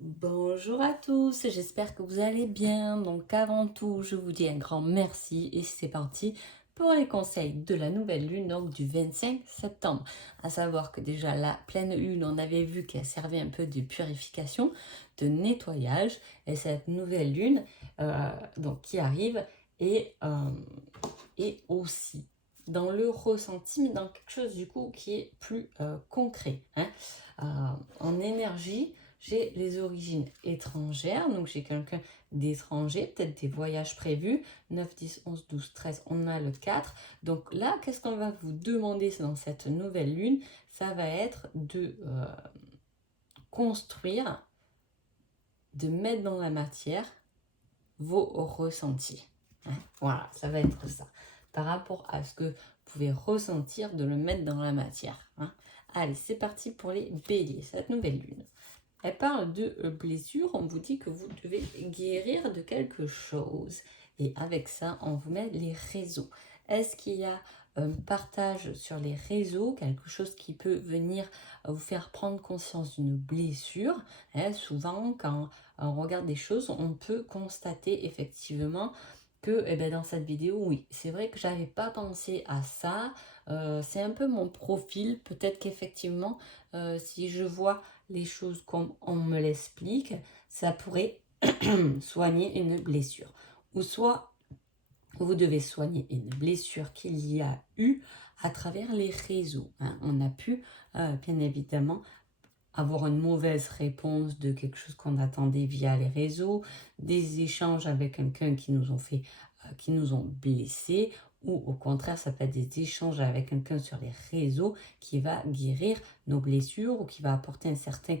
Bonjour à tous, j'espère que vous allez bien. Donc avant tout, je vous dis un grand merci et c'est parti pour les conseils de la nouvelle lune, donc du 25 septembre. À savoir que déjà la pleine lune, on avait vu qu'elle servait un peu de purification, de nettoyage. Et cette nouvelle lune donc qui arrive et aussi dans le ressenti, mais dans quelque chose du coup qui est plus concret. En énergie, j'ai les origines étrangères, donc j'ai quelqu'un d'étranger, peut-être des voyages prévus, 9, 10, 11, 12, 13, on a le 4. Donc là, qu'est-ce qu'on va vous demander dans cette nouvelle lune? Ça va être de construire, de mettre dans la matière vos ressentis. Voilà, ça va être ça. Par rapport à ce que vous pouvez ressentir, de le mettre dans la matière. Allez, c'est parti pour les béliers, cette nouvelle lune. Elle parle de blessure, on vous dit que vous devez guérir de quelque chose. Et avec ça, on vous met les réseaux. Est-ce qu'il y a un partage sur les réseaux, quelque chose qui peut venir vous faire prendre conscience d'une blessure? Souvent, quand on regarde des choses, on peut constater effectivement que dans cette vidéo, oui, c'est vrai que j'avais pas pensé à ça. C'est un peu mon profil. Peut-être qu'effectivement, si je vois les choses comme on me l'explique, ça pourrait soigner une blessure. Ou soit vous devez soigner une blessure qu'il y a eu à travers les réseaux. On a pu, bien évidemment, avoir une mauvaise réponse de quelque chose qu'on attendait via les réseaux, des échanges avec quelqu'un qui nous ont fait, qui nous ont blessés, ou au contraire, ça peut être des échanges avec quelqu'un sur les réseaux qui va guérir nos blessures ou qui va apporter un certain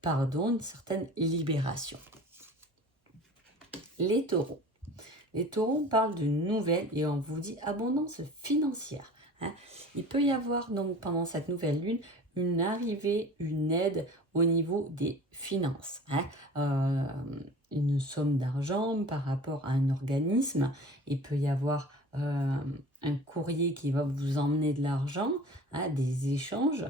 pardon, une certaine libération. Les taureaux. Les taureaux parlent de nouvelles et on vous dit abondance financière. Il peut y avoir donc pendant cette nouvelle lune une arrivée, une aide au niveau des finances. Une somme d'argent par rapport à un organisme. Il peut y avoir un courrier qui va vous emmener de l'argent, des échanges,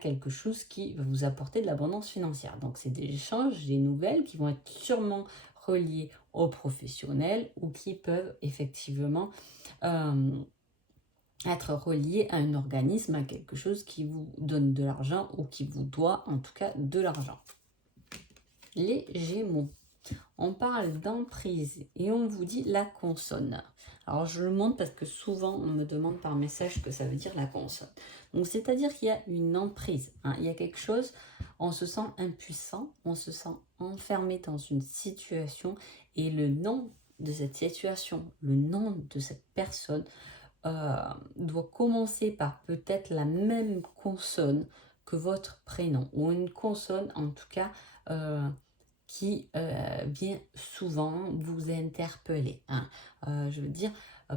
quelque chose qui va vous apporter de l'abondance financière. Donc c'est des échanges, des nouvelles qui vont être sûrement reliées aux professionnels ou qui peuvent effectivement être reliés à un organisme, à quelque chose qui vous donne de l'argent ou qui vous doit en tout cas de l'argent. Les Gémeaux. On parle d'emprise et on vous dit la consonne. Alors je le montre parce que souvent on me demande par message ce que ça veut dire la consonne. Donc c'est-à-dire qu'il y a une emprise, il y a quelque chose, on se sent impuissant, on se sent enfermé dans une situation et le nom de cette situation, le nom de cette personne doit commencer par peut-être la même consonne que votre prénom ou une consonne en tout cas qui vient souvent vous interpeller. Je veux dire,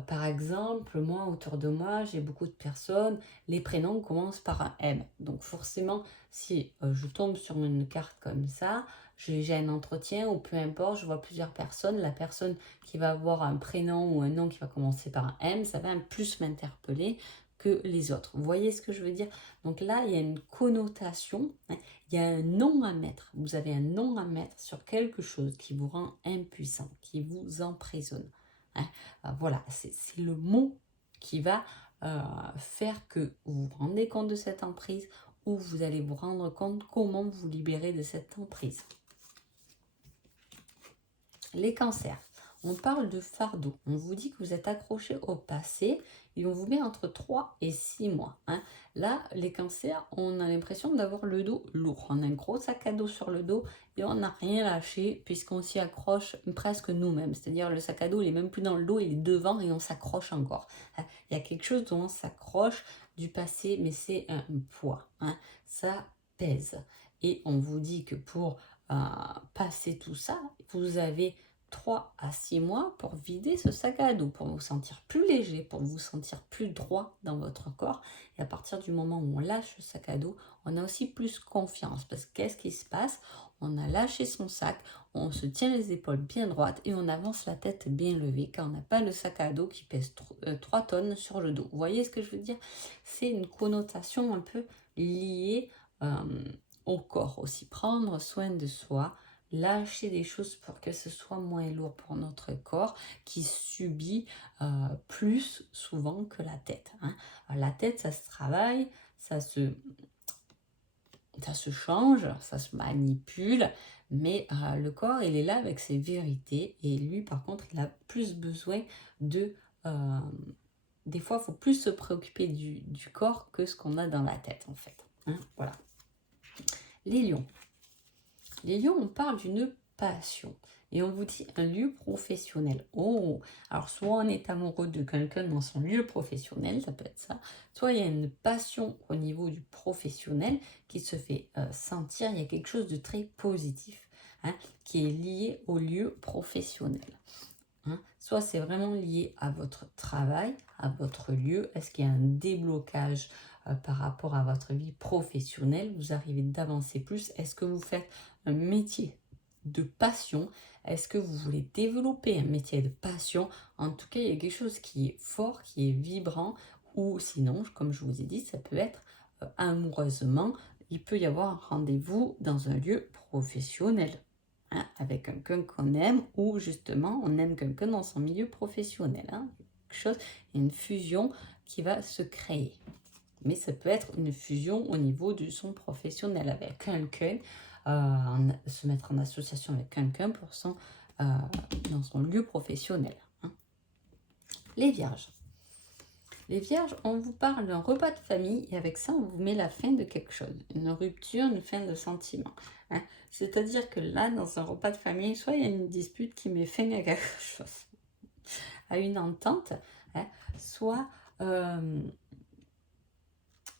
par exemple, moi, autour de moi, j'ai beaucoup de personnes, les prénoms commencent par un M. Donc forcément, si je tombe sur une carte comme ça, j'ai un entretien ou peu importe, je vois plusieurs personnes, la personne qui va avoir un prénom ou un nom qui va commencer par un M, ça va un plus m'interpeller que les autres. Vous voyez ce que je veux dire? Donc là, il y a une connotation, il y a un nom à mettre. Vous avez un nom à mettre sur quelque chose qui vous rend impuissant, qui vous emprisonne. Voilà, c'est le mot qui va faire que vous vous rendez compte de cette emprise ou vous allez vous rendre compte comment vous libérer de cette emprise. Les cancers. On parle de fardeau. On vous dit que vous êtes accroché au passé et on vous met entre 3 et 6 mois. Là, les cancers, on a l'impression d'avoir le dos lourd. On a un gros sac à dos sur le dos et on n'a rien lâché puisqu'on s'y accroche presque nous-mêmes. C'est-à-dire le sac à dos, il est même plus dans le dos, il est devant et on s'accroche encore. Il y a quelque chose dont on s'accroche du passé, mais c'est un poids. Ça pèse. Et on vous dit que pour passer tout ça, vous avez 3 à 6 mois pour vider ce sac à dos, pour vous sentir plus léger, pour vous sentir plus droit dans votre corps. Et à partir du moment où on lâche le sac à dos, on a aussi plus confiance. Parce que qu'est-ce qui se passe? On a lâché son sac, on se tient les épaules bien droites et on avance la tête bien levée car on n'a pas le sac à dos qui pèse 3 tonnes sur le dos. Vous voyez ce que je veux dire? C'est une connotation un peu liée au corps aussi. Prendre soin de soi, lâcher des choses pour que ce soit moins lourd pour notre corps qui subit plus souvent que la tête. Hein. La tête, ça se travaille, ça se change, ça se manipule, mais le corps, il est là avec ses vérités et lui, par contre, il a plus besoin de... des fois, il faut plus se préoccuper du corps que ce qu'on a dans la tête, en fait. Hein, voilà. Les lions. Les lions, on parle d'une passion. Et on vous dit un lieu professionnel. Oh, alors soit on est amoureux de quelqu'un dans son lieu professionnel, ça peut être ça. Soit il y a une passion au niveau du professionnel qui se fait sentir. Il y a quelque chose de très positif hein, qui est lié au lieu professionnel. Hein. Soit c'est vraiment lié à votre travail, à votre lieu. Est-ce qu'il y a un déblocage par rapport à votre vie professionnelle? Vous arrivez d'avancer plus. Est-ce que vous faites un métier de passion? Est-ce que vous voulez développer un métier de passion? En tout cas, il y a quelque chose qui est fort, qui est vibrant. Ou sinon, comme je vous ai dit, ça peut être amoureusement. Il peut y avoir un rendez-vous dans un lieu professionnel. Hein, avec quelqu'un qu'on aime ou justement on aime quelqu'un dans son milieu professionnel. Hein, quelque chose, une fusion qui va se créer. Mais ça peut être une fusion au niveau de son professionnel avec quelqu'un, se mettre en association avec quelqu'un pour dans son lieu professionnel. Hein. Les vierges. Les vierges, on vous parle d'un repas de famille et avec ça, on vous met la fin de quelque chose. Une rupture, une fin de sentiment. Hein. C'est-à-dire que là, dans un repas de famille, soit il y a une dispute qui met fin à quelque chose, à une entente, hein, soit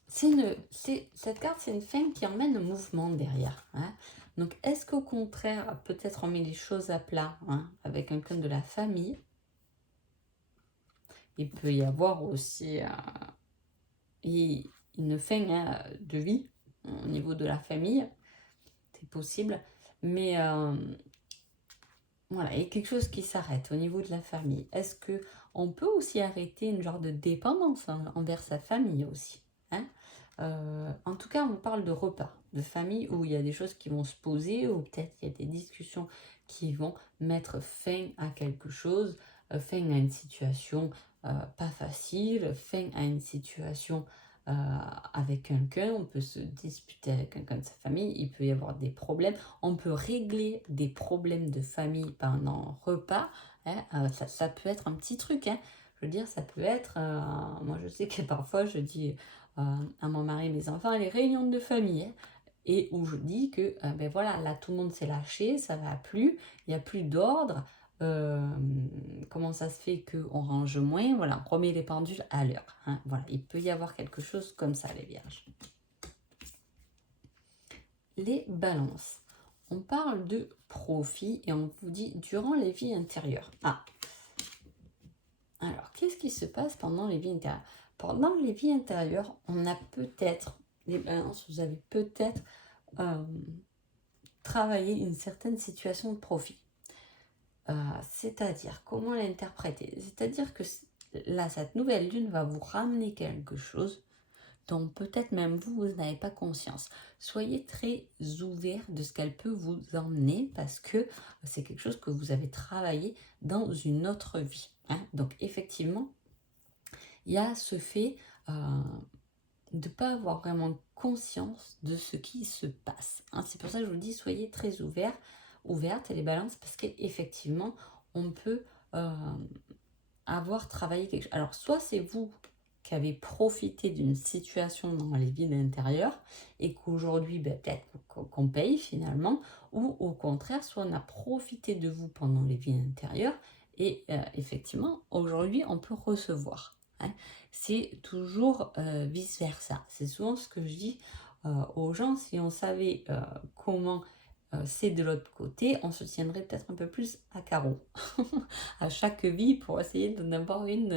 cette carte, c'est une fin qui emmène un mouvement derrière. Hein. Donc, est-ce qu'au contraire, peut-être on met les choses à plat hein, avec quelqu'un de la famille? Il peut y avoir aussi une fin hein, de vie au niveau de la famille. C'est possible. Mais voilà, il y a quelque chose qui s'arrête au niveau de la famille. Est-ce qu'on peut aussi arrêter une genre de dépendance envers sa famille aussi hein en tout cas, on parle de repas, de famille où il y a des choses qui vont se poser, ou peut-être il y a des discussions qui vont mettre fin à quelque chose, fin à une situation pas facile, fin à une situation avec quelqu'un, on peut se disputer avec quelqu'un de sa famille, il peut y avoir des problèmes, on peut régler des problèmes de famille pendant un repas, hein, ça peut être un petit truc, hein. Je veux dire, ça peut être, moi je sais que parfois je dis à mon mari et mes enfants, les réunions de famille, hein, et où je dis que, ben voilà, là tout le monde s'est lâché, ça va plus, il n'y a plus d'ordre, comment ça se fait qu'on range moins, voilà, on remet les pendules à l'heure. Hein, voilà, il peut y avoir quelque chose comme ça, les vierges. Les balances. On parle de profit et on vous dit durant les vies intérieures. Ah, alors, qu'est-ce qui se passe pendant les vies intérieures? Pendant les vies intérieures, on a peut-être, les balances, vous avez peut-être travaillé une certaine situation de profit. C'est-à-dire, comment l'interpréter? C'est-à-dire que là, cette nouvelle lune va vous ramener quelque chose dont peut-être même vous n'avez pas conscience. Soyez très ouvert de ce qu'elle peut vous emmener parce que c'est quelque chose que vous avez travaillé dans une autre vie. Hein. Donc effectivement, il y a ce fait de ne pas avoir vraiment conscience de ce qui se passe. Hein. C'est pour ça que je vous dis, soyez très ouvertes les balances parce qu'effectivement, on peut avoir travaillé quelque chose. Alors, soit c'est vous qui avez profité d'une situation dans les vies intérieures et qu'aujourd'hui, ben, peut-être qu'on paye finalement, ou au contraire, soit on a profité de vous pendant les vies intérieures et effectivement, aujourd'hui, on peut recevoir. Hein. C'est toujours vice-versa. C'est souvent ce que je dis aux gens, si on savait comment c'est de l'autre côté, on se tiendrait peut-être un peu plus à carreau à chaque vie pour essayer d'en avoir une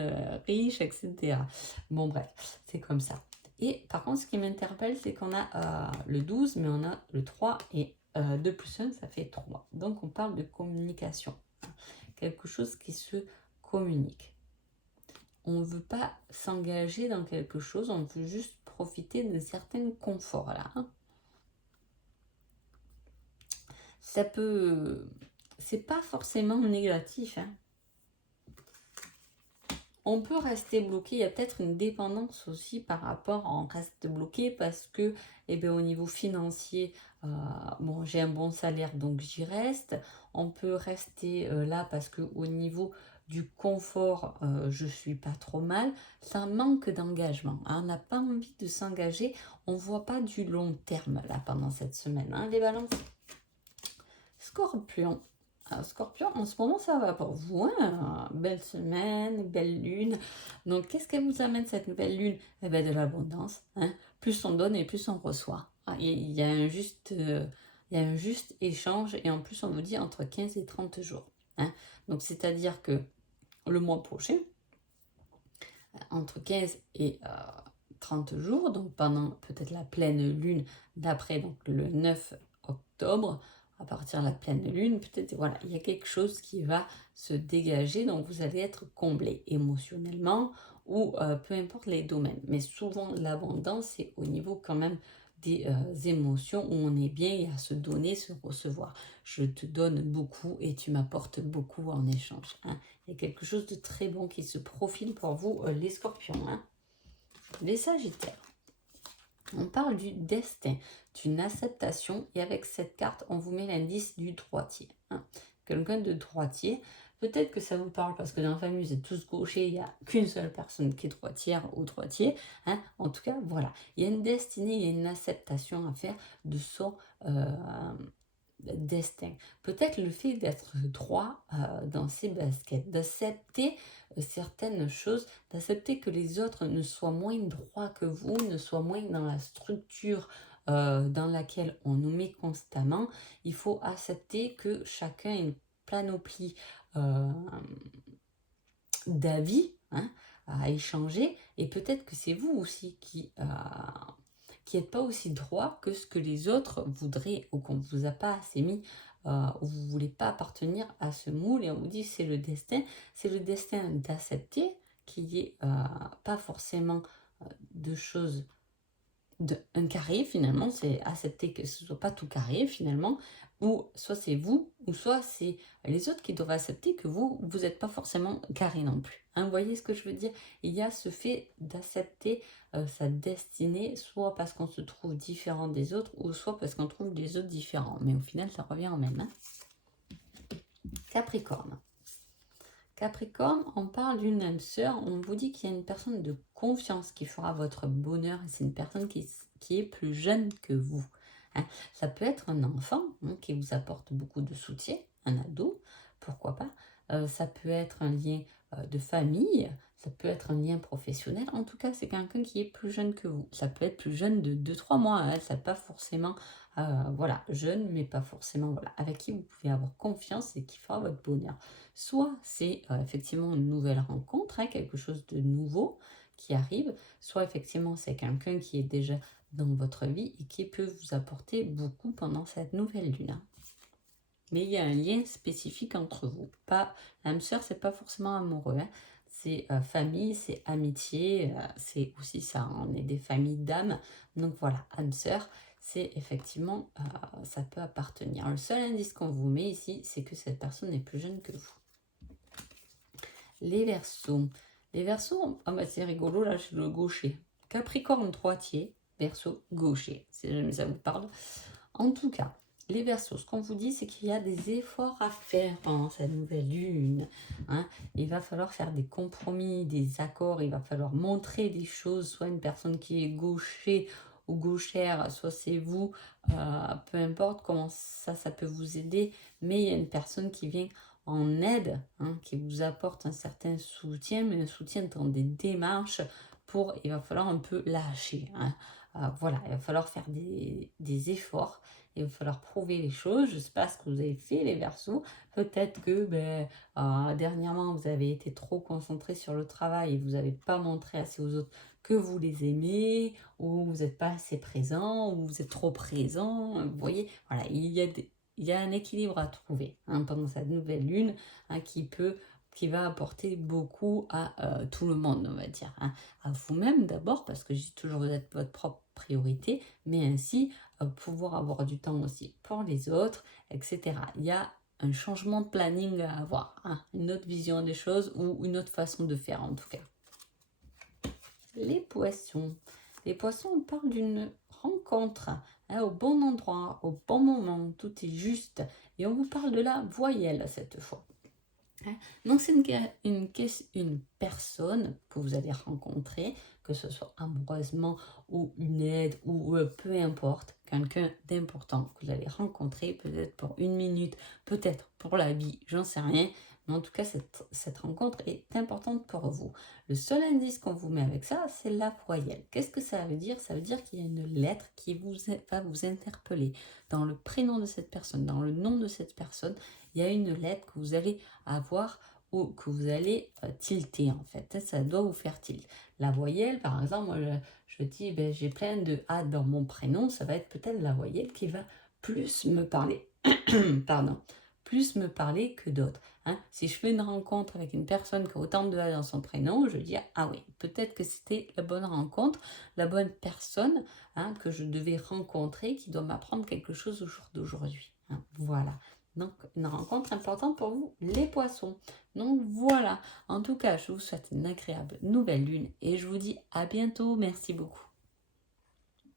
riche, etc. Bon bref, c'est comme ça. Et par contre, ce qui m'interpelle, c'est qu'on a le 12, mais on a le 3 et 2 plus 1, ça fait 3. Donc on parle de communication. Quelque chose qui se communique. On ne veut pas s'engager dans quelque chose, on veut juste profiter d'un certain confort là. Hein. ça peut... c'est pas forcément négatif, hein. On peut rester bloqué, il y a peut-être une dépendance aussi par rapport à on reste bloqué parce que eh bien, au niveau financier, bon, j'ai un bon salaire donc j'y reste. On peut rester là parce que au niveau du confort, je suis pas trop mal. Ça manque d'engagement, hein. On n'a pas envie de s'engager, on voit pas du long terme là pendant cette semaine, hein, les balances. Scorpion. Alors, Scorpion, en ce moment, ça va pour vous, hein. Belle semaine, belle lune. Donc, qu'est-ce qu'elle vous amène cette nouvelle lune? Eh bien, de l'abondance, hein. Plus on donne et plus on reçoit. Ah, il y a un juste, il y a un juste échange et en plus, on vous dit entre 15 et 30 jours, hein. Donc, c'est-à-dire que le mois prochain, entre 15 et 30 jours, donc pendant peut-être la pleine lune d'après, donc le 9 octobre, à partir de la pleine lune, peut-être, voilà, il y a quelque chose qui va se dégager, donc vous allez être comblé émotionnellement ou peu importe les domaines. Mais souvent, l'abondance, c'est au niveau quand même des émotions où on est bien et à se donner, se recevoir. Je te donne beaucoup et tu m'apportes beaucoup en échange, hein. Il y a quelque chose de très bon qui se profile pour vous, les scorpions, hein. Les sagittaires. On parle du destin, d'une acceptation, et avec cette carte, on vous met l'indice du droitier, hein. Quelqu'un de droitier, peut-être que ça vous parle parce que dans la famille, vous êtes tous gauchers, il n'y a qu'une seule personne qui est droitière ou droitier, hein. En tout cas, voilà, il y a une destinée, il y a une acceptation à faire de son destin. Peut-être le fait d'être droit dans ses baskets, d'accepter certaines choses, d'accepter que les autres ne soient moins droits que vous, ne soient moins dans la structure dans laquelle on nous met constamment. Il faut accepter que chacun ait une panoplie d'avis, hein, à échanger, et peut-être que c'est vous aussi qui n'êtes pas aussi droit que ce que les autres voudraient ou qu'on ne vous a pas assez mis, ou vous ne voulez pas appartenir à ce moule et on vous dit c'est le destin d'accepter qu'il n'y ait pas forcément de choses un carré finalement, c'est accepter que ce soit pas tout carré finalement, ou soit c'est vous, ou soit c'est les autres qui doivent accepter que vous n'êtes pas forcément carré non plus, hein. Vous voyez ce que je veux dire? Il y a ce fait d'accepter sa destinée, soit parce qu'on se trouve différent des autres, ou soit parce qu'on trouve les autres différents, mais au final ça revient au même, hein. Capricorne. Capricorne, on parle d'une âme sœur, on vous dit qu'il y a une personne de confiance qui fera votre bonheur, et c'est une personne qui est plus jeune que vous, hein. Ça peut être un enfant, hein, qui vous apporte beaucoup de soutien, un ado, pourquoi pas. Ça peut être un lien de famille, ça peut être un lien professionnel, en tout cas c'est quelqu'un qui est plus jeune que vous. Ça peut être plus jeune de 2-3 mois, hein, ça pas forcément, voilà, jeune, mais pas forcément, voilà, avec qui vous pouvez avoir confiance et qui fera votre bonheur. Soit c'est effectivement une nouvelle rencontre, hein, quelque chose de nouveau qui arrive, soit effectivement c'est quelqu'un qui est déjà dans votre vie et qui peut vous apporter beaucoup pendant cette nouvelle lune, hein. Mais il y a un lien spécifique entre vous. Pas l'âme sœur, c'est pas forcément amoureux, hein. C'est famille, c'est amitié, c'est aussi ça. On est des familles d'âmes. Donc voilà, âme sœur, c'est effectivement, ça peut appartenir. Le seul indice qu'on vous met ici, c'est que cette personne est plus jeune que vous. Les Verseaux. Les Verseaux, ah bah c'est rigolo, là, je suis le gaucher. Capricorne droitier, Verseau gaucher, si jamais ça vous parle. En tout cas, les Verseaux, ce qu'on vous dit, c'est qu'il y a des efforts à faire pendant cette nouvelle lune, hein. Il va falloir faire des compromis, des accords, il va falloir montrer des choses, soit une personne qui est gaucher ou gauchère, soit c'est vous, peu importe comment ça peut vous aider, mais il y a une personne qui vient en aide, hein, qui vous apporte un certain soutien, mais un soutien dans des démarches il va falloir un peu lâcher, hein. Voilà, il va falloir faire des efforts, il va falloir prouver les choses. Je ne sais pas ce que vous avez fait, les Verseaux. Peut-être que dernièrement, vous avez été trop concentré sur le travail et vous n'avez pas montré assez aux autres que vous les aimez, ou vous n'êtes pas assez présent, ou vous êtes trop présent. Vous voyez, voilà, il y a un équilibre à trouver, hein, pendant cette nouvelle lune, hein, qui peut qui va apporter beaucoup à tout le monde, on va dire. Hein. À vous-même d'abord, parce que je dis toujours, vous êtes votre propre priorité, mais ainsi pouvoir avoir du temps aussi pour les autres, etc. Il y a un changement de planning à avoir, hein, une autre vision des choses ou une autre façon de faire en tout cas. Les poissons. Les poissons, on parle d'une rencontre hein, au bon endroit, au bon moment, tout est juste. Et on vous parle de la voyelle cette fois. Hein. Donc c'est une personne que vous allez rencontrer, que ce soit amoureusement ou une aide ou peu importe, quelqu'un d'important que vous allez rencontrer, peut-être pour 1 minute, peut-être pour la vie, j'en sais rien. Mais en tout cas, cette rencontre est importante pour vous. Le seul indice qu'on vous met avec ça, c'est la voyelle. Qu'est-ce que ça veut dire? Ça veut dire qu'il y a une lettre qui va vous interpeller. Dans le prénom de cette personne, dans le nom de cette personne, il y a une lettre que vous allez avoir ou que vous allez tilter en fait. Ça doit vous faire tilt. La voyelle, par exemple, moi, je dis, ben, j'ai plein de A dans mon prénom, ça va être peut-être la voyelle qui va plus me parler. Pardon. Plus me parler que d'autres. Hein. Si je fais une rencontre avec une personne qui a autant de A dans son prénom, je dis, ah oui, peut-être que c'était la bonne rencontre, la bonne personne hein, que je devais rencontrer, qui doit m'apprendre quelque chose au jour d'aujourd'hui. Hein. Voilà. Donc, une rencontre importante pour vous, les poissons. Donc, voilà. En tout cas, je vous souhaite une agréable nouvelle lune et je vous dis à bientôt. Merci beaucoup.